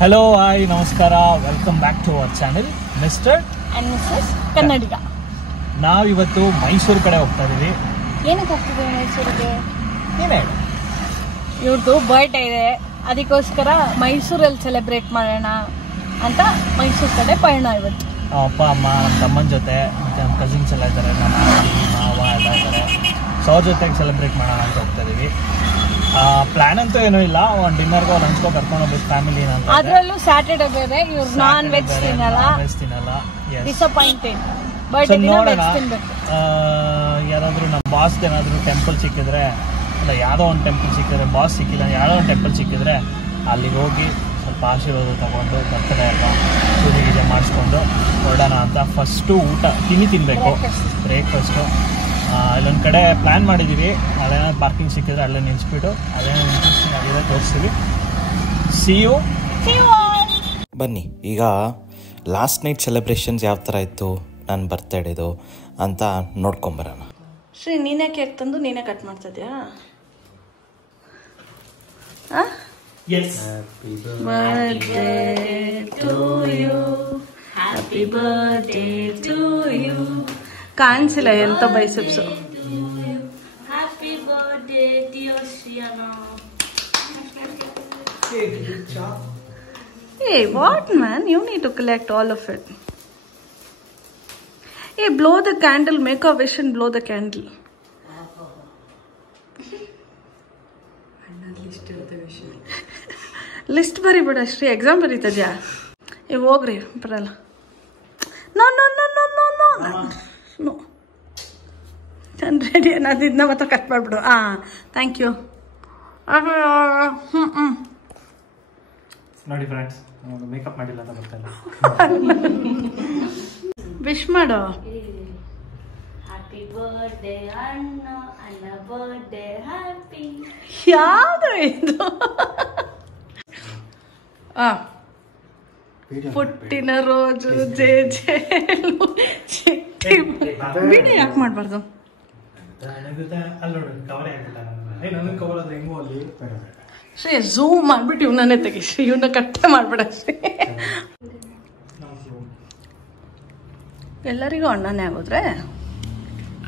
Hello hi ನಮಸ್ಕಾರ, welcome back to our channel mister and missus Kannadiga. ನಾವಿವತ್ತು ಮೈಸೂರು ಕಡೆ ಹೋಗ್ತಾ ಇದೀವಿ. ಏನಕ್ಕೆ ಹೋಗ್ತಿದ್ದೀವಿ ಮೈಸೂರಿಗೆ? ಏನೇ ಇವ್ರದ್ದು ಬರ್ಡೇ ಇದೆ, ಅದಕ್ಕೋಸ್ಕರ ಮೈಸೂರಲ್ಲಿ ಸೆಲೆಬ್ರೇಟ್ ಮಾಡೋಣ ಅಂತ ಮೈಸೂರು ಕಡೆ ಪಯಣ ಇವತ್ತು. ಅಪ್ಪ ಅಮ್ಮ ನಮ್ಮ ತಮ್ಮನ ಜೊತೆ ಮತ್ತು ನಮ್ಮ ಕಸಿನ್ಸ್ ಎಲ್ಲ ಇದ್ದಾರೆ, ನಮ್ಮ ಮಾವ ಎಲ್ಲ ಇದ್ದಾರೆ. ಸೊ ಅವ್ರ ಜೊತೆಗೆ ಸೆಲೆಬ್ರೇಟ್ ಮಾಡೋಣ ಅಂತ ಹೋಗ್ತಾ ಇದೀವಿ. ಪ್ಲಾನ್ ಅಂತೂ ಏನೂ ಇಲ್ಲ, ಒಂದು ಡಿನ್ನರ್ಗೋ ಲಂಚ್ಗೋ ಕರ್ಕೊಂಡು ಹೋಗ್ಬೇಕು ಫ್ಯಾಮಿಲಿ. ಅದರಲ್ಲೂ ಸ್ಯಾಟರ್ಡೆ ಬೇರೆ, ಇವ್ರು ನಾನ್ ವೆಜ್ ತಿನ್ನಲ್ಲ. ಡಿಸಪಾಯಿಂಟೆಡ್. ಬರ್ಡೇ ದಿನ ವೆಜ್ ತಿನ್ಬೇಕು. ಯಾರಾದರೂ ನಮ್ಮ ಬಾಸ್ ಏನಾದರೂ ಟೆಂಪಲ್ ಸಿಕ್ಕಿದ್ರೆ, ಅಲ್ಲ ಯಾವುದೋ ಒಂದು ಟೆಂಪಲ್ ಸಿಕ್ಕಿದ್ರೆ, ಬಾಸ್ ಸಿಕ್ಕಿಲ್ಲ ಯಾವುದೋ ಒಂದು ಟೆಂಪಲ್ ಸಿಕ್ಕಿದ್ರೆ ಅಲ್ಲಿಗೆ ಹೋಗಿ ಸ್ವಲ್ಪ ಆಶೀರ್ವಾದ ತೊಗೊಂಡು ಬರ್ತಡೇ ಎಲ್ಲ ಪೂಜೆ ಗೀಜೆ ಮಾಡಿಸ್ಕೊಂಡು ಹೊರಡೋಣ ಅಂತ. ಫಸ್ಟು ಊಟ ತಿನ್ನಬೇಕು, ಬ್ರೇಕ್ಫಾಸ್ಟು. ಇಲ್ಲೊಂದು ಕಡೆ ಪ್ಲ್ಯಾನ್ ಮಾಡಿದ್ದೀವಿ, ಅಲ್ಲೇನಾದ್ರು ಪಾರ್ಕಿಂಗ್ ಸಿಕ್ಕಿದ್ರೆ ಅಲ್ಲೇ ನಿಲ್ಲಿಸ್ಬಿಟ್ಟು ಅಲ್ಲೇನಾದ್ರು ಇಂಟ್ರೆಸ್ಟಿಂಗ್ ಆಗಿದೆ ತೋರಿಸ್ತೀವಿ. See you. ಬನ್ನಿ, ಈಗ ಲಾಸ್ಟ್ ನೈಟ್ ಸೆಲೆಬ್ರೇಷನ್ಸ್ ಯಾವ ಥರ ಇತ್ತು ನನ್ನ ಬರ್ತಡೇದು ಅಂತ ನೋಡ್ಕೊಂಬರೋಣ. ಶ್ರೀ, ನೀನೇ ಕೇಕ್ ತಂದು ನೀನೇ ಕಟ್ ಮಾಡ್ತಿದ್ಯಾ? Birthday to you, happy birthday to you. ಕಾಣಿಸಿಲ್ಲ ಎಂತ biceps. Happy birthday dear Shriyana. Hey, what man? You need to collect all of it. Hey, blow the candle, make a wish and blow the candle. List ಬರಿಬೇಡ Shri, exam ಬರೀತದ್ಯಾ? ಏ ಹೋಗ್ರಿ, ಬರಲ್ಲ. No no no no no no no. ಚಂದ ready ಅನ್ನೋದು ಇದನ್ನ ಮತ್ತೆ cut ಮಾಡಿಬಿಡು. Thank you. ನೋಡಿ ಫ್ರೆಂಡ್ಸ್, ಮೇಕಪ್ ಮಾಡಿಲ್ಲ ಅಂತ ಗೊತ್ತಲ್ಲ. ವಿಶ್ ಮಾಡು. ಹ್ಯಾಪಿ ಬರ್ಡೇ ಅಣ್ಣ, ಅಣ್ಣ ಬರ್ಡೇ ಹ್ಯಾಪಿ. ಯಾವುದು ಇದು? ಪುಟ್ಟಿನ ರೋಜು ಜೆ ಜೇಲು ಚಿಟ್ಟಿ. ವಿಡಿಯೋ ಯಾಕೆ ಮಾಡಬಾರ್ದು? ಶ್ರೀ, ಝೂಮ್ ಮಾಡ್ಬಿಟ್ಟು ಇವನನ್ನೇ ತೆಗಿ ಶ್ರೀ, ಇವನ್ನ ಕಟ್ಟೆ ಮಾಡ್ಬೇಡ ಶ್ರೀ. ಎಲ್ಲರಿಗೂ ಅಣ್ಣನೇ ಆಗೋದ್ರೆ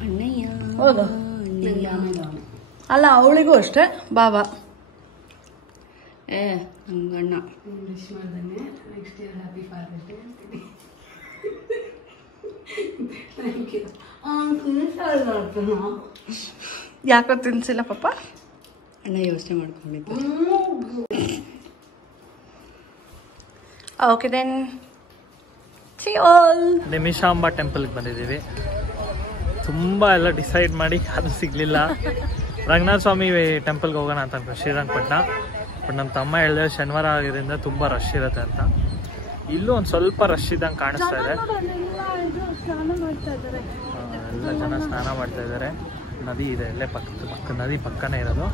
ಅಣ್ಣಯ್ಯ ಹೌದು. ಅಲ್ಲ, ಅವಳಿಗೂ ಅಷ್ಟೇ ಬಾಬಾ. ಹಂಗಣ್ಣ ಯಾಕೋ ತಿನ್ಸಿಲ್ಲ ಪಾಪ. ಅಣ್ಣ ಯೋಚನೆ ಮಾಡ್ಕೊಂಡಿದ್ದು. Okay then see you all. Nimishamba ಟೆಂಪಲ್ಗೆ ಬಂದಿದ್ದೀವಿ. ತುಂಬ ಎಲ್ಲ ಡಿಸೈಡ್ ಮಾಡಿ ಅದು ಸಿಗಲಿಲ್ಲ. ರಂಗನಾಥ ಸ್ವಾಮಿ ಟೆಂಪಲ್ಗೆ ಹೋಗೋಣ ಅಂತ ಅನ್ಕೊಂಡು ಶ್ರೀರಂಗಪಟ್ಟಣ. ಬಟ್ ನಮ್ಮ ತಮ್ಮ ಹೇಳಿದ್ರೆ ಶನಿವಾರ ಆಗಿರೋದ್ರಿಂದ ತುಂಬ ರಶ್ ಇರುತ್ತೆ ಅಂತ. ಇಲ್ಲೂ ಒಂದು ಸ್ವಲ್ಪ ರಶ್ ಇದ್ದಂಗೆ ಕಾಣಿಸ್ತಾ ಇದೆ. ಎಲ್ಲ ಜನ ಸ್ನಾನ ಮಾಡ್ತಾ ಇದ್ದಾರೆ. ನದಿ ಇದೆ ಇಲ್ಲೇ ಪಕ್ಕ ನದಿ ಪಕ್ಕನೇ ಇರೋದು.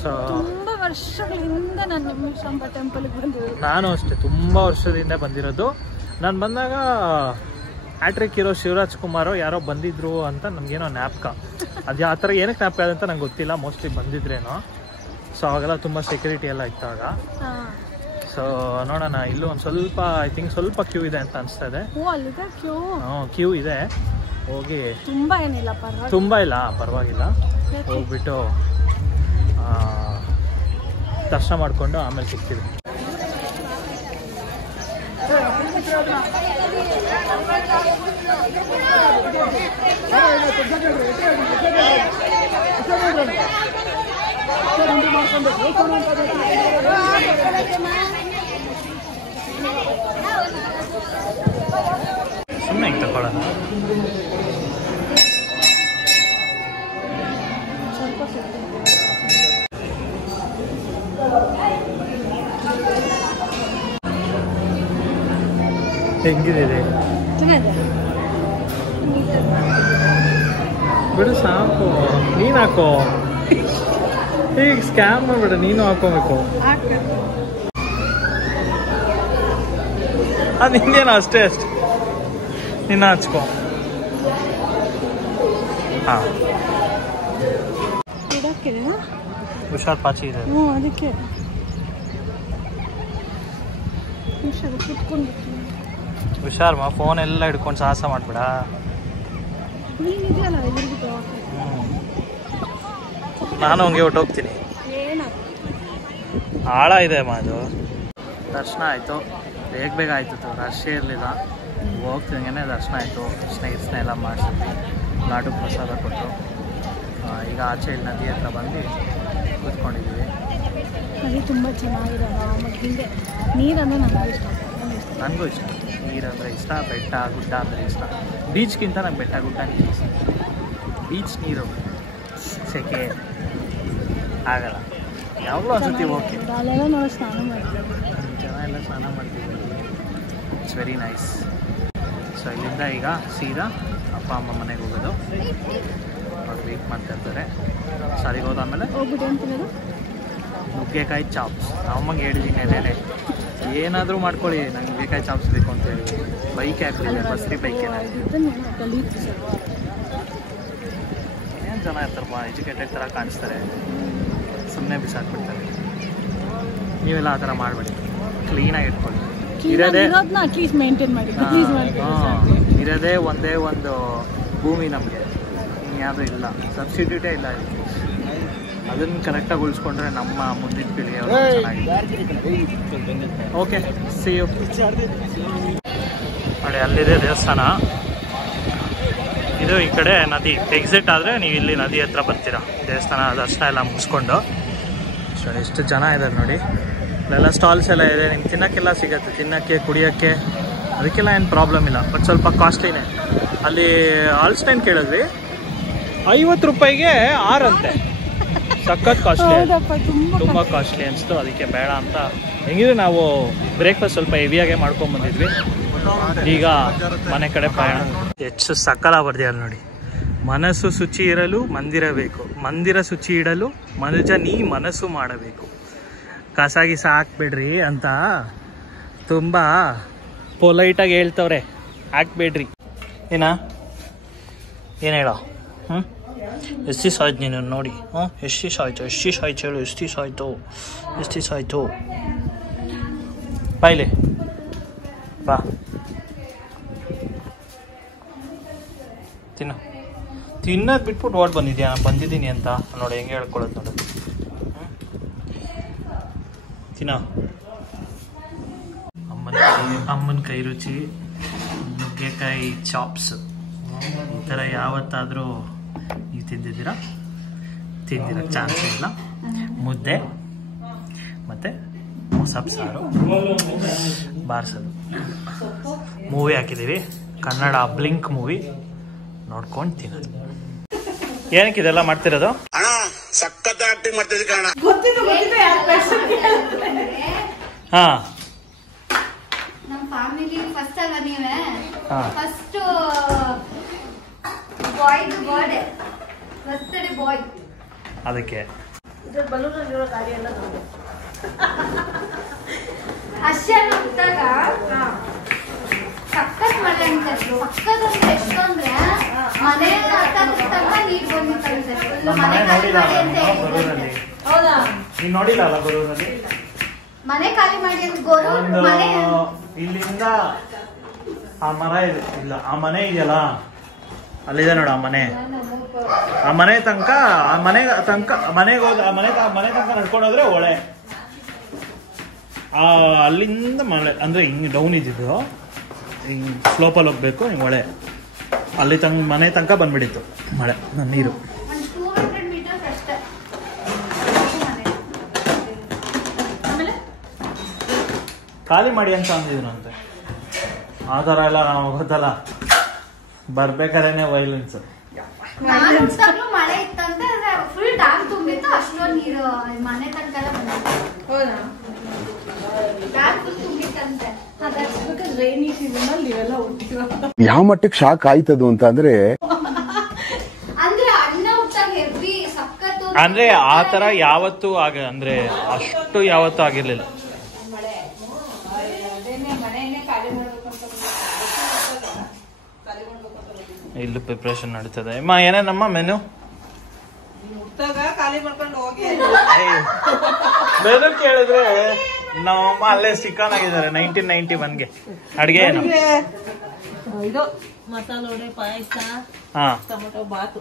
ಸೊ ತುಂಬಾ ವರ್ಷಗಳಿಂದ ನಾನು ನಿಮಿಷಾಂಬ ಟೆಂಪಲ್ಗೆ ಬಂದಿರೋದು. ನಾನು ಅಷ್ಟೇ ತುಂಬ ವರ್ಷದಿಂದ ಬಂದಿರೋದು. ನಾನು ಬಂದಾಗ ಹ್ಯಾಟ್ರಿಕ್ ಹೀರೋ ಶಿವರಾಜ್ ಕುಮಾರ್ ಯಾರೋ ಬಂದಿದ್ರು ಅಂತ ನಮಗೇನೋ ಜ್ಞಾಪಕ. ಅದು ಆ ಥರ ಏನಕ್ಕೆ ಜ್ಞಾಪಕ ಆದಂತ ನಂಗೆ ಗೊತ್ತಿಲ್ಲ. ಮೋಸ್ಟ್ಲಿ ಬಂದಿದ್ರೇನೋ. ಸೊ ಅವಾಗೆಲ್ಲ ತುಂಬ ಸೆಕ್ಯೂರಿಟಿ ಎಲ್ಲ ಇತ್ತು ಆಗ. ಸೊ ನೋಡೋಣ, ಇಲ್ಲೂ ಒಂದು ಸ್ವಲ್ಪ ಐ ಥಿಂಕ್ ಸ್ವಲ್ಪ ಕ್ಯೂ ಇದೆ ಅಂತ ಅನಿಸ್ತಾ ಇದೆ. ಕ್ಯೂ ಇದೆ. ಹೋಗಿ ತುಂಬಾ ಏನಿಲ್ಲ, ಪರವಾಗಿಲ್ಲ. ತುಂಬ ಇಲ್ಲ, ಪರವಾಗಿಲ್ಲ. ಹೋಗ್ಬಿಟ್ಟು ದರ್ಶನ ಮಾಡಿಕೊಂಡು ಆಮೇಲೆ ಸಿಗ್ತೀವಿ. ಸುಮ್ಮನೆ ಹಿಂಗೆ ತಗೊಳ್ಳೋಣ. ಹೆಂಗಿದೆ ಬಿಡು, ಸಾಕು. ನೀನು ಹಾಕೋ, ಈಗ ಸ್ಕ್ಯಾಮ್ ಮಾಡ್ಬೇಡ, ನೀನು ಹಾಕೋಬೇಕು. ಅದು ಹಿಂಗೇನು ಅಷ್ಟೇ ನಿನ್ನ ಹಚ್ಕೋ. ಹಾಂ, ಹುಷಾರ್ ಪಾಚಿ ಇದೆ. ಅದಕ್ಕೆ ಹುಷಾರಮ್ಮ, ಫೋನ್ ಎಲ್ಲ ಹಿಡ್ಕೊಂಡು ಸಾಹಸ ಮಾಡ್ಬೇಡ. ನಾನು ಹಂಗೆ ಹೊಟ್ಟೋಗ್ತೀನಿ. ಆಳ ಇದೆ ಅಮ್ಮ ಅದು. ದರ್ಶನ ಆಯಿತು, ಬೇಗ ಆಯ್ತು, ರಶ್ಶೇ ಇರಲಿಲ್ಲ. ಹೋಗ್ತಿದಂಗೆ ದರ್ಶನ ಆಯಿತು. ಸ್ನೇಹಿತನೆಲ್ಲ ಮಾಡಿಸಿದ್ವಿ, ಲಾಡು ಪ್ರಸಾದ ಕೊಟ್ಟು. ಈಗ ಆಚೆ ಇಲ್ಲಿ ನದಿ ಹತ್ರ ಬಂದು ಕೂತ್ಕೊಂಡಿದ್ದೀವಿ. ನದಿ ತುಂಬ ಚೆನ್ನಾಗಿದೆ. ಹಿಂಗೆ ನೀರಂದರೆ ನನಗೆ ಇಷ್ಟ. ನನಗೂ ಇಷ್ಟ, ನೀರಂದರೆ ಇಷ್ಟ, ಬೆಟ್ಟ ಗುಡ್ಡ ಅಂದರೆ ಇಷ್ಟ. ಬೀಚ್ಗಿಂತ ನಂಗೆ ಬೆಟ್ಟ ಗುಡ್ಡ ಇಷ್ಟ. ಬೀಚ್ ನೀರು ಸೆಕೆ ಆಗಲ್ಲ, ಯಾವಾಗಲೂ ಅನ್ಸುತ್ತಿ ಓಕೆ. ಅಲ್ಲೆಲ್ಲ ನಾವು ಸ್ನಾನ ಮಾಡ್ತೀವಿ, ಜನ ಎಲ್ಲ ಸ್ನಾನ ಮಾಡ್ತೀವಿ. It's very nice. ಸೊ ಇಲ್ಲಿಂದ ಈಗ ಸೀದಾ ಅಪ್ಪ ಅಮ್ಮ ಮನೆಗೆ ಹೋಗೋದು. ಅವ್ರು ವೇಟ್ ಮಾಡ್ತಾ ಇರ್ತಾರೆ. ಸಾರಿಗೆ ಹೋದಾದ್ಮೇಲೆ ಹೋಗ್ಬಿಟ್ಟು ಅಂತಿರೋದು ನುಗ್ಗೆಕಾಯಿ ಚಾಪ್ಸ್. ಅಮ್ಮಂಗೆ ಹೇಳಿದ್ದೀನಿ ಅದೇನೆ, ಏನಾದರೂ ಮಾಡ್ಕೊಳ್ಳಿ, ನಂಗೆ ನುಗ್ಗೆಕಾಯಿ ಚಾಪ್ಸ್ ಬೇಕು ಅಂತ ಹೇಳಿ. ಬೈಕ್ ಹಾಕ್ತಿದ್ದೆ, ಬಸ್ರಿ ಬೈಕ್ ಏನು ಜನ ಇರ್ತಾರಪ್ಪ, ಎಜುಕೇಟೆಡ್ ಥರ ಕಾಣಿಸ್ತಾರೆ, ಸುಮ್ಮನೆ ಬಿಸಾಕ್ಬಿಡ್ತಾರೆ. ನೀವೆಲ್ಲ ಆ ಥರ ಮಾಡಬೇಡಿ, ಕ್ಲೀನಾಗಿ ಇಟ್ಕೊಳ್ಳಿ. ಇರೋದೇ ಇರೋದೇ ಒಂದೇ ಒಂದು ಭೂಮಿ ನಮಗೆ, ಇನ್ಯಾವುದೂ ಇಲ್ಲ, ಸಬ್ಸ್ಟಿಟ್ಯೂಟೇ ಇಲ್ಲ. ಅದನ್ನು ಕರೆಕ್ಟಾಗಿ ಉಳಿಸ್ಕೊಂಡ್ರೆ ನಮ್ಮ ಮುಂದಿನ ಪೀಳಿಗೆಯವರು ಚೆನ್ನಾಗಿದೆ. Okay, see you. ನೋಡಿ ಅಲ್ಲಿದೆ ದೇವಸ್ಥಾನ, ಇದು ಈ ಕಡೆ ನದಿ. ಎಕ್ಸಿಟ್ ಆದರೆ ನೀವು ಇಲ್ಲಿ ನದಿ ಹತ್ರ ಬರ್ತೀರಾ. ದೇವಸ್ಥಾನ ದರ್ಶನ ಎಲ್ಲ ಮುಗಿಸ್ಕೊಂಡು. ಸೊ ಎಷ್ಟು ಜನ ಇದ್ದಾರೆ ನೋಡಿ. ಇಲ್ಲೆಲ್ಲ ಸ್ಟಾಲ್ಸ್ ಎಲ್ಲ ಇದೆ, ನಿಮ್ಗೆ ತಿನ್ನೋಕ್ಕೆಲ್ಲ ಸಿಗುತ್ತೆ, ತಿನ್ನೋಕ್ಕೆ ಕುಡಿಯೋಕ್ಕೆ, ಅದಕ್ಕೆಲ್ಲ ಏನು ಪ್ರಾಬ್ಲಮ್ ಇಲ್ಲ. ಬಟ್ ಸ್ವಲ್ಪ ಕಾಸ್ಟ್ಲಿನೇ. ಅಲ್ಲಿ ಆಲ್ಸ್ಟೈನ್ ಕೇಳಿದ್ವಿ, 50 ರೂಪಾಯಿಗೆ 6 ಅಂತೆ. ಸಖತ್ ಕಾಸ್ಟ್ಲಿ, ತುಂಬ ಕಾಸ್ಟ್ಲಿ ಅನಿಸ್ತು. ಅದಕ್ಕೆ ಬೇಡ ಅಂತ ಹೆಂಗಿದ್ರೆ ನಾವು ಬ್ರೇಕ್ಫಾಸ್ಟ್ ಸ್ವಲ್ಪ ಹೆವಿಯಾಗೆ ಮಾಡ್ಕೊಂಡ್ಬಂದಿದ್ವಿ. ಈಗ ಮನೆ ಕಡೆ ಪ್ರಯಾಣ. ಹೆಚ್ಚು ಸಕ್ಕಲ ಬರ್ದಿಲ್ಲ ನೋಡಿ. ಮನಸ್ಸು ಶುಚಿ ಇರಲು ಮಂದಿರ ಬೇಕು, ಮಂದಿರ ಶುಚಿ ಇಡಲು ಮನುಜ ನೀ ಮನಸ್ಸು ಮಾಡಬೇಕು. ಕಸ ಹಾಕ್ಬೇಡ್ರಿ ಅಂತ ತುಂಬ ಪೊಲೈಟಾಗಿ ಹೇಳ್ತವ್ರೆ. ಹಾಕ್ಬೇಡ್ರಿ ಏನು ಹೇಳೋ? ಎಷ್ಟು ದಿವಸ ಆಯ್ತು ನೀನು ನೋಡಿ? ಎಷ್ಟು ದಿವಸ ಆಯ್ತು ಹೇಳು. ಎಷ್ಟು ದಿವಸ ಆಯಿತು ಬಾಯ್ಲೆ ಬಾ ತಿನ್ನೋದು ಬಿಟ್ಬಿಟ್ಟು ಓಡ್ ಬಂದಿದ್ಯಾ? ನಾನು ಬಂದಿದ್ದೀನಿ ಅಂತ ನೋಡಿ, ಹೆಂಗೆ ಹೇಳ್ಕೊಳ್ಳೋದು ನೋಡು. ತಿನ್ನೋ. ಅಮ್ಮನ ಕೈ ರುಚಿ ನುಗ್ಗೆಕಾಯಿ ಚಾಪ್ಸ್. ಈ ಥರ ಯಾವತ್ತಾದರೂ ನೀವು ತಿಂದಿದ್ದೀರಾ? ಚಾನ್ಸೇ ಇಲ್ಲ. ಮುದ್ದೆ ಮತ್ತು ಮೊಸಪ್ಪು ಸಾರು ಬಾರಿಸೋದು. ಮೂವಿ ಹಾಕಿದ್ದೀವಿ, ಕನ್ನಡ ಬ್ಲಿಂಕ್ ಮೂವಿ, ನೋಡ್ಕೊಂಡು ತಿನ್ನೋದು. ಏನಕ್ಕೆ ಇದೆಲ್ಲ ಮಾಡ್ತಿರೋದು? ಸಖತ್ ಆಕ್ಟಿಂಗ್ ಮಾಡ್ತಿದ್ದೆ ಕಣ. ಹಾ, ನಮ್ಮ ಫ್ಯಾಮಿಲಿ ಫಸ್ಟ್ ಅಲ್ಲ ನೀವೇ ಫಸ್ಟ್ ಬಾಯ್ದು ಬರ್ಡೇ, ಬರ್ತ್ಡೇ ಬಾಯ್. ಅದಕ್ಕೆ ಅಷ್ಟೇ ಹೋಗ್ದಾಗ ಸಖತ್ ಮಳೆ ಅಂತಿದ್ರು. ಸಖತ್ ಅಂದ್ರೆ ಎಷ್ಟು ಅಂದ್ರೆ ಮನೆ ತನಕ ನೀರು ಬಂದಿತ್ತು. ಮನೆ ಖಾಲಿ ಮಾಡಿ ಅಂತ ಹೇಳಿದ್ರು. ಹೌದಾ? ನೀನು ನೋಡಿಲ್ಲ ಅಲ್ಲ ಗೊರೂರಲ್ಲಿ? ಮನೆ ಖಾಲಿ ಮಾಡಿ ಅಂತ ಗೊರೂರು ಮನೆ ಇಲ್ಲಿಂದ ಆ ಮರ ಇದೆ ಇಲ್ಲ, ಆ ಮನೆ ಇದೆಯಲ್ಲ ಅಲ್ಲಿದೆ ನೋಡು. ಆ ಮನೆ ತನಕ ಮನೆಗೆ ಹೋದ ಮನೆ ತನಕ ನಡ್ಕೊಂಡೋದ್ರೆ ಹೊಳೆ. ಅಲ್ಲಿಂದ ಮಳೆ ಅಂದ್ರೆ ಹಿಂಗೆ ಡೌನ್ ಇದ್ದಿದ್ದು, ಹಿಂಗೆ ಸ್ಲೋಪಲ್ಲಿ ಹೋಗ್ಬೇಕು, ಹಿಂಗೆ ಹೊಳೆ. ಅಲ್ಲಿ ಮನೆ ತನಕ ಬಂದ್ಬಿಟ್ಟಿತ್ತು ಮಳೆ ನೀರು. 200 meters ಅಷ್ಟೇ. ಖಾಲಿ ಮಾಡಿ ಅಂತ ಅಂದಿದ್ರಂತೆ. ಆ ಥರ ಎಲ್ಲ ನಾವು ಗೊತ್ತಲ್ಲ, ಬರ್ಬೇಕಾದ್ರೆ ವೈಲೆನ್ಸ್. ನಾನು ಹುಟ್ಟಾಗ್ಲೂ ಮಳೆ ಇತ್ತಂತೆ, ಫುಲ್ ಡ್ಯಾಮ್ ತುಂಬಿತ್ತು. ಅಷ್ಟೊಂದು ನೀರು ಮನೆ ತನಕ ಎಲ್ಲ ಬಂದಿತ್ತು. ಡ್ಯಾಮ್ ಫುಲ್ ತುಂಬಿತ್ತಂತೆ. ರೈನಿ ಸೀಸನ್ ಅಲ್ಲಿ ನೀವೆಲ್ಲ ಹುಟ್ಟಿರೋ ಯಾವ ಮಟ್ಟಕ್ಕೆ ಶಾಕ್ ಆಯ್ತದು ಅಂತ ಅಂದ್ರೆ ಅಣ್ಣ ಹುಟ್ಟಾಗ ಹೆವಿ ಸಖತ್ತು. ಅಂದ್ರೆ ಆ ತರ ಯಾವತ್ತೂ ಅಂದ್ರೆ ಅಷ್ಟು ಯಾವತ್ತೂ ಆಗಿರ್ಲಿಲ್ಲ. ಇಲ್ಲೂ ಪ್ರಿಪ್ರೇಷನ್ ನಡೀತದೆ. ಏನೇನಮ್ಮ ಮೆನು? ಮೆನು ಕೇಳಿದ್ರೆ ನಮ್ಮಮ್ಮ ಅಲ್ಲೇ ಚಿಕನ್ ಆಗಿದ್ದಾರೆ 1991ಗೆ. ಅಡ್ಗೆ ಏನು? ಇದು ಮಸಾಲೆ ವಡೆ, ಪಾಯಸ, ಹಾ ಟೊಮೊಟೊ ಬಾತು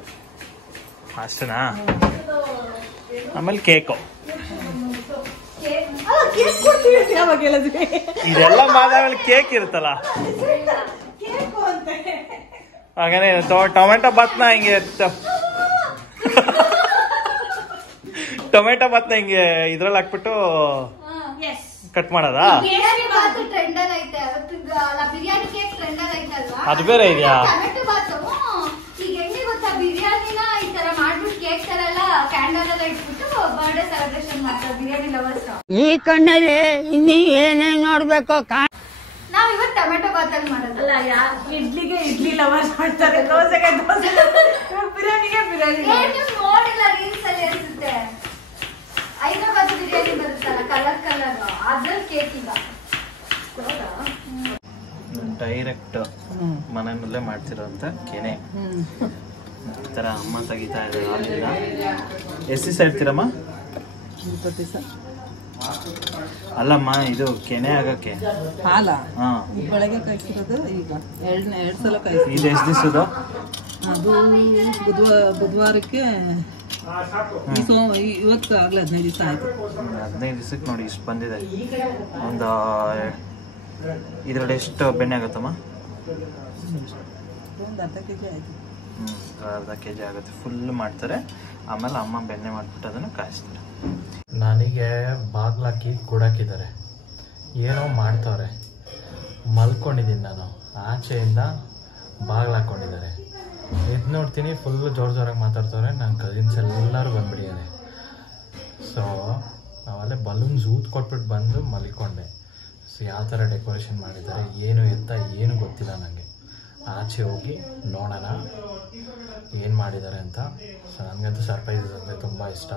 ಅಷ್ಟೇನಾ? ಆಮೇಲೆ ಕೇಕು. ಯಾವಾಗ ಹೇಳಿದ್ವಿ ಇದೆಲ್ಲ ಮಾತಾಡಲಿ ಕೇಕ್ ಇರುತ್ತಲ್ಲ ಹಾಗೇನೆ ಟೊಮೆಟೊ ಬಾತ್ನ ಹಿಂಗೆ ಟೊಮೆಟೊ ಬಾತ್ನ ಹಿಂಗೆ ಇದ್ರಲ್ಲಿ ಹಾಕ್ಬಿಟ್ಟು ಕಟ್ ಮಾಡೋದಾ? ಬಿರಿಯಾನಿ ಬಾತು ಟ್ರೆಂಡ್ ಅಲ್ಲಿ ಐತೆ, ಬಿರಿಯಾನಿ ಕೇಕ್ ಟ್ರೆಂಡ್ ಅಲ್ಲಿ ಐತೆ ಅಲ್ವಾ? ಅದು ಬೇರೆ ಇದೆಯಾ? ಟೊಮೆಟೊ ಬಾತು ಈಗ ಹೆಂಗೆ ಗೊತ್ತಾ, ಬಿರಿಯಾನಿನ ಈ ತರ ಮಾಡ್ಬಿಟ್ಟು ಕೇಕ್ ತರ ಎಲ್ಲ ಕ್ಯಾಂಡಲ್ ಎಲ್ಲ ಇಟ್ಬಿಟ್ಟು ಬರ್ಡೇ ಸೆಲೆಬ್ರೇಷನ್ ಮಾಡ್ತಾರೆ ಬಿರಿಯಾನಿ ಲವರ್ಸ್. ಈ ಕಣ್ಣಲ್ಲಿ ಇನ್ನೀ ಏನೇನ್ ನೋಡ್ಬೇಕು. ನಾವ್ ಇವತ್ತು ಟೊಮೆಟೊ ಬಾತಲ್ಲಿ ಮಾಡೋದು. ಇಡ್ಲಿಗೆ ಇಡ್ಲಿ ಲವರ್ಸ್ ಮಾಡ್ತಾರೆ, ದೋಸೆಗೆ ದೋಸೆ, ಬಿರಿಯಾನಿಗೆ ಬಿರಿಯಾನಿ. ನೀವು ನೋಡಿಲ್ಲ ರೀಲ್ಸ್ ಅಲ್ಲಿ ಅನ್ಸುತ್ತೆ, ಹೈದರಾಬಾದ್ ಬಿರಿಯಾನಿ ಬರುತ್ತಲ್ಲ ಕಲರ್ ಕಲರ್, ಅದ್ರಲ್ಲಿ ಕೇಕ್ ಈಗ ಡೈರೆಕ್ಟ್ ಮನೆಯಲ್ಲೇ ಮಾಡ್ತಿರೋಂಥ ಕೆನೆ ಈ ಥರ ಅಮ್ಮ ತೆಗಿತಾ ಇದ್ದಾರೆ ಹಾಲಿಂದ. ಎಷ್ಟು ದಿವಸ ಇಡ್ತೀರಮ್ಮ? ಅಲ್ಲಮ್ಮ ಇದು ಕೆನೆ ಆಗಕ್ಕೆ ಹಾಲ ಹಾ ಬೆಳಗ್ಗೆ ಕಾಯಿಸಿರೋದು, ಈಗ ಎರಡು ಸಲ ಕಾಯಿಸಿ. ಇದು ಎಷ್ಟು ದಿವಸದ್ದು? ಅದು ಬುಧವಾರಕ್ಕೆ, ಇವತ್ತು ಆಗ್ಲೇ 15 ದಿವಸ ಆಯ್ತು. 15 ದಿವಸಕ್ಕೆ ನೋಡಿ ಇಷ್ಟು ಬಂದಿದೆ. ಒಂದು ಇದರಲ್ಲಿ ಎಷ್ಟು ಬೆಣ್ಣೆ ಆಗುತ್ತಮ್ಮ? ಒಂದು ಅರ್ಧ ಕೆಜಿ ಆಯ್ತು. ಅರ್ಧ ಕೆಜಿ ಆಗುತ್ತೆ. ಫುಲ್ ಮಾಡ್ತಾರೆ, ಆಮೇಲೆ ಅಮ್ಮ ಬೆಣ್ಣೆ ಮಾಡಿಬಿಟ್ಟು ಅದನ್ನು ಕಾಯಿಸ್ತಾರೆ. ನನಗೆ ಬಾಗ್ಲಾಕಿ ಕೂಡಾಕಿದ್ದಾರೆ, ಏನೋ ಮಾಡ್ತವ್ರೆ. ಮಲ್ಕೊಂಡಿದ್ದೀನಿ ನಾನು, ಆಚೆಯಿಂದ ಬಾಗ್ಲು ಹಾಕ್ಕೊಂಡಿದ್ದಾರೆ. ಇದು ನೋಡ್ತೀನಿ ಫುಲ್ಲು ಜೋರಾಗಿ ಮಾತಾಡ್ತವ್ರೆ. ನನ್ನ ಕಸಿನ್ಸ್ ಎಲ್ಲರೂ ಬಂದ್ಬಿಟ್ಟಿದ್ದಾರೆ. ಸೊ ನಾವಲ್ಲೇ ಬಲೂನ್ಸ್ ಊದ್ ಕೊಟ್ಬಿಟ್ಟು ಬಂದು ಮಲ್ಕೊಂಡೆ. ಸೊ ಯಾವ ಥರ ಡೆಕೋರೇಷನ್ ಮಾಡಿದ್ದಾರೆ ಏನು ಎತ್ತ ಏನು ಗೊತ್ತಿಲ್ಲ ನನಗೆ. ಆಚೆ ಹೋಗಿ ನೋಡೋಣ ಏನು ಮಾಡಿದ್ದಾರೆ ಅಂತ. ಸೊ ನನಗಂತೂ ಸರ್ಪ್ರೈಸಸ್ ಅಂದರೆ ತುಂಬ ಇಷ್ಟ.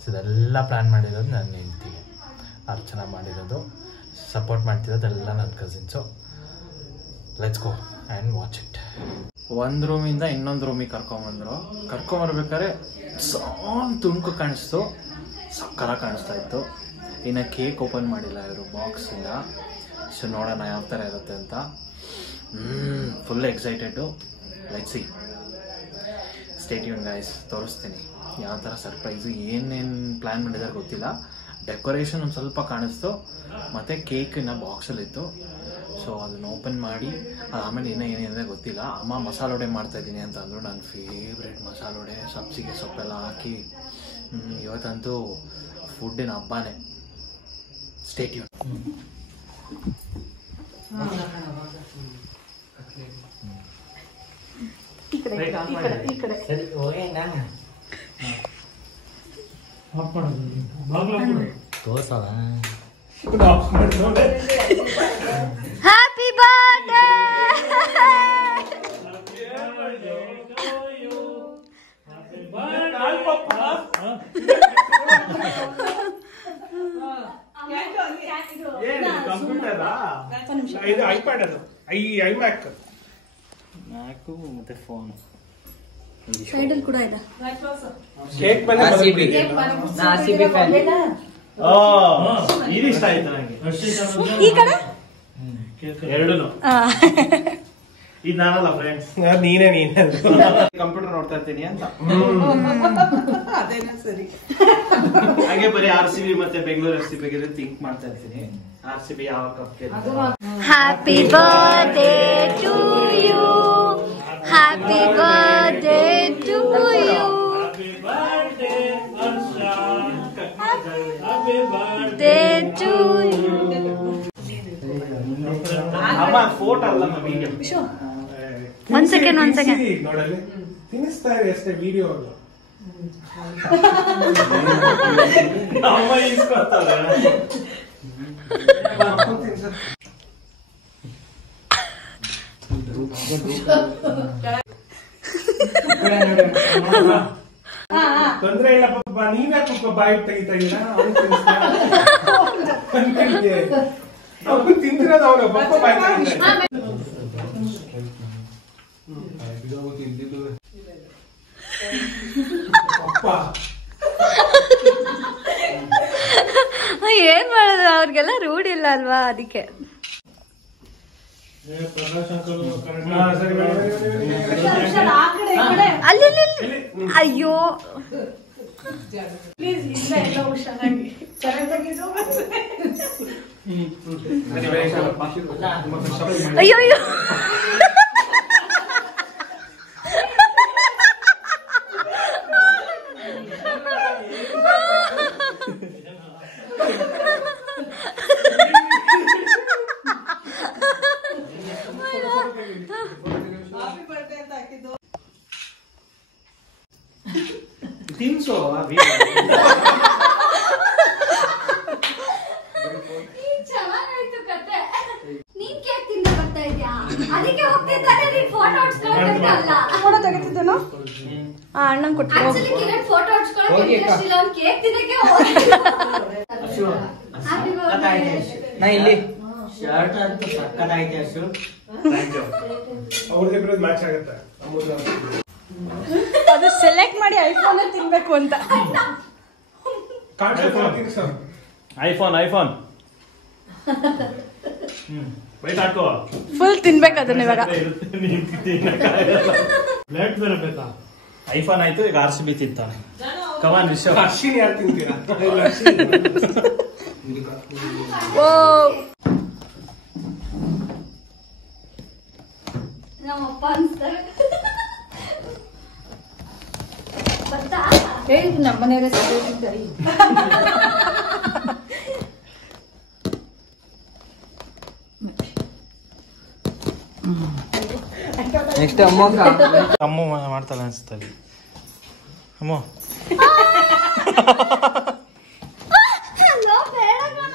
ಸೊ ಇದೆಲ್ಲ ಪ್ಲ್ಯಾನ್ ಮಾಡಿರೋದು ನನ್ನ ಹೆಂಡ್ತಿಗೆ, ಅರ್ಚನಾ ಮಾಡಿರೋದು, ಸಪೋರ್ಟ್ ಮಾಡ್ತಿರೋದೆಲ್ಲ ನನ್ನ cousins. Let's go and watch it. ಒಂದು ರೂಮಿಂದ ಇನ್ನೊಂದು ರೂಮಿಗೆ ಕರ್ಕೊಂಬರ್ಬೇಕಾದ್ರೆ ಸಾಂಗ್ ತುಣುಕು ಕಾಣಿಸ್ತು, ಸಕ್ಕರ ಕಾಣಿಸ್ತಾ ಇತ್ತು. ಇನ್ನು ಕೇಕ್ ಓಪನ್ ಮಾಡಿಲ್ಲ ಇವರು ಬಾಕ್ಸಿಂದ. ಸೊ ನೋಡೋಣ ಯಾವ ಥರ ಇರುತ್ತೆ ಅಂತ. Full excited. Let's see, stay tune guys. ತೋರಿಸ್ತೀನಿ ಯಾವ ಥರ ಸರ್ಪ್ರೈಸು, ಏನೇನು ಪ್ಲ್ಯಾನ್ ಮಾಡಿದ್ದಾರೆ ಗೊತ್ತಿಲ್ಲ. ಡೆಕೋರೇಷನ್ ಒಂದು ಸ್ವಲ್ಪ ಕಾಣಿಸ್ತು, ಮತ್ತು ಕೇಕ್ ಇನ್ನು ಬಾಕ್ಸಲ್ಲಿತ್ತು. ಸೊ ಅದನ್ನು ಓಪನ್ ಮಾಡಿ ಆಮೇಲೆ ಇನ್ನೂ ಏನೇನಿದೆ ಗೊತ್ತಿಲ್ಲ. ಅಮ್ಮ ಮಸಾಲೆ ವಡೆ ಮಾಡ್ತಾಯಿದ್ದೀನಿ ಅಂತ ಅಂದರು. ನನ್ನ ಫೇವ್ರೆಟ್ ಮಸಾಲೆ ವಡೆ, ಸಬ್ಸಿಗೆ ಸೊಪ್ಪೆಲ್ಲ ಹಾಕಿ. ಇವತ್ತಂತೂ ಫುಡ್ಡಿನ ಹಬ್ಬನೇ. Stay tune. Happy birthday. ಮತ್ತೆ ಫೋನ್ ಸೈಡಲ್ಲಿ ಕೂಡ ಇದೆ. ಇದು ಇಷ್ಟ ಆಯ್ತು ನನಗೆ. ಈ ಕಡೆ ಎರಡೂ ಇದು ನಾನಲ್ಲ ಫ್ರೆಂಡ್ಸ್, ನೀನೇ ಕಂಪ್ಯೂಟರ್ ನೋಡ್ತಾ ಇರ್ತೀನಿ ಅಂತ. ಅದೇನೋ ಸರಿ. ಹಾಗೆ ಬರೀ RCB ಮತ್ತೆ ಬೆಂಗಳೂರು FC ಬಗ್ಗೆ ಥಿಂಕ್ ಮಾಡ್ತಾ ಇರ್ತೀನಿ. RCB ಯಾವ cup happy birthday to you, happy birthday to you, birthday to you. ಅಮ್ಮ ಫೋಟೋ ಅಲ್ಲಮ್ಮ ವಿಡಿಯೋ. ಒಂದ್ ಸೆಕೆಂಡ್ ನೋಡಲ್ಲಿ ತಿನ್ನಿಸ್ತಾರೆ ಅಷ್ಟೇ, ವಿಡಿಯೋ ಅಲ್ಲ. ಅಮ್ಮ ಇಸ್ಕೊತಾರೆ. ತೊಂದ್ರೆ ಇಲ್ಲ ಪಾಪ, ನೀವೇ ಪಾಪ ಬಾಯಿ ತೆಗಿತಾ ಇಲ್ಲ. ಅವ್ರು ತಿಂದಿರೋದು ಅವ್ರ ಪಾಪ ಬಾಯಿ ತೆಗಿತಾ ಏನ್ ಮಾಡೋದು, ಅವ್ರಿಗೆಲ್ಲ ರೂಢಿ ಇಲ್ಲ ಅಲ್ವಾ, ಅದಕ್ಕೆ. ಅಲ್ಲಿ ಅಯ್ಯೋ ಅಯ್ಯೋ ಅಯ್ಯೋ ತಿನ್ಸೋ ಚೆನ್ನಾಗಾಯ್ತು ಕತೆ. ನೀನ್ ಕೇಕ್ ತಿಂದ ಬರ್ತಾ ಇದ್ಯಾ, ಅದಕ್ಕೆ ಹೋಗ್ತಿದ್ದಾನೆ. ನೀನ್ ಫೋಟೋ ಹೊಡ್ಸ್ಕೊಳ್ಳೋದಕ್ಕೆ ಅಲ್ಲ. ಫೋಟೋ ತೆಗಿತಿದ್ದೇನೋ. ಅಣ್ಣಂಗ್ ಕೊಟ್ಟು ಆಕ್ಚುಲಿ ಕಿರಣ್ ಫೋಟೋ ಹೊಡ್ಸ್ಕೊಳ್ಳೋಕೆ ಇಂಟ್ರೆಸ್ಟ್ ಇಲ್ಲ, ಅವ್ನು ಕೇಕ್ ತಿನ್ನಕ್ಕೆ ಹೋಗ್ತಿದ್ದ. ನಾ ಇಲ್ಲಿ ಶರ್ಟ್ ಅಂತೂ ಸಕ್ಕತ್ತಾಯ್ತು ಅಶು. ಅವ್ರಿಗೆ ಮ್ಯಾಚ್ ಆಗುತ್ತೆ. ಅದು ಸೆಲೆಕ್ಟ್ ಮಾಡಿ ಐಫೋನ್ ತಿನ್ಬೇಕು ಅಂತ. ಐಫೋನ್ ವೈಟ್ ಹಾಕೋ. ಫುಲ್ ತಿನ್ಬೇಕು ಅದನ್ನ ಇವಾಗ. ಬ್ಲಡ್ ಬರಬೇಕಾ? ಐಫೋನ್ ಆಯ್ತು, ಈಗ RCB ತಿಂತಾನೆ. ಕಮಾನ್ ರಿಷಬ್. ಅಶ್ವಿನಿ ಯಾರು ತಿಂತೀರಾ? ಓ ನಮ್ಮಪ್ಪ ಅನ್ಸ್ತಾರೆ. ಗೊತ್ತಾ? ನಮ್ಮನೆಯವರೇ ಸರಿ. ನೆಕ್ಸ್ಟ್ ಅಮ್ಮ ಮಾಡ್ತಾಳೆ ಅನ್ಸುತ್ತಲ್ಲಿ. ಅಮ್ಮ ಹಲೋ, ಬೇಡ ಕಣ.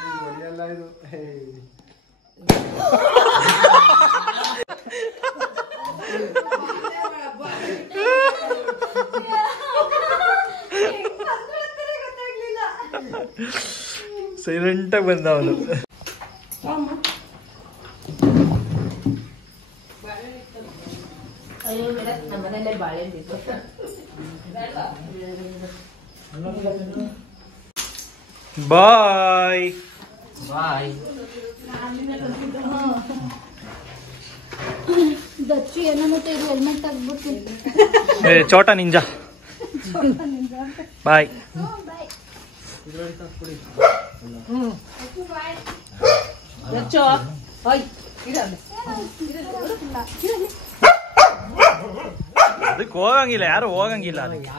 ಸೈಲೆಂಟ್ ಆಗಿ ಬಂದ ಅವನು. ನಮ್ಮನೆಯಲ್ಲೇ ಬಾಳೆಹಣ್ಣು ಬಾಯ್ ಬಾಯ್. ದಚ್ಚು ಏನೋ ಮತ್ತೆ ಇದು ಹೆಲ್ಮೆಟ್ ತೆಗ್ದ್ಬಿಡ್ತೀನಿ. ಚೋಟ ನಿಂಜಾ. ಬಾಯ್. ಅದಕ್ಕೆ ಹೋಗಂಗಿಲ್ಲ, ಯಾರು ಹೋಗಂಗಿಲ್ಲ ಅದಕ್ಕೆ.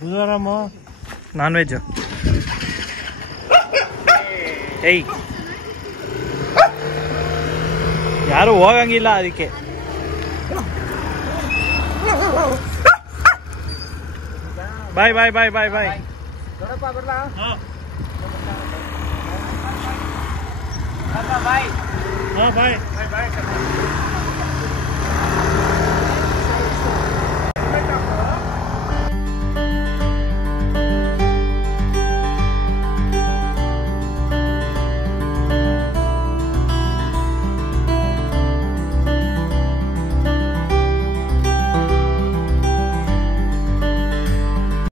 ಬುಧವಾರಮ್ಮ ನಾನ್ ವೆಜ್. ಏಯ್ ಯಾರು ಹೋಗಂಗಿಲ್ಲ ಅದಕ್ಕೆ. ಬಾಯ್ ಬಾಯ್ ಬಾಯ್ ಬಾಯ್ ಬಾಯ್. ಬಾಯ್ ಬಾಯ್ ಬಾಯ್.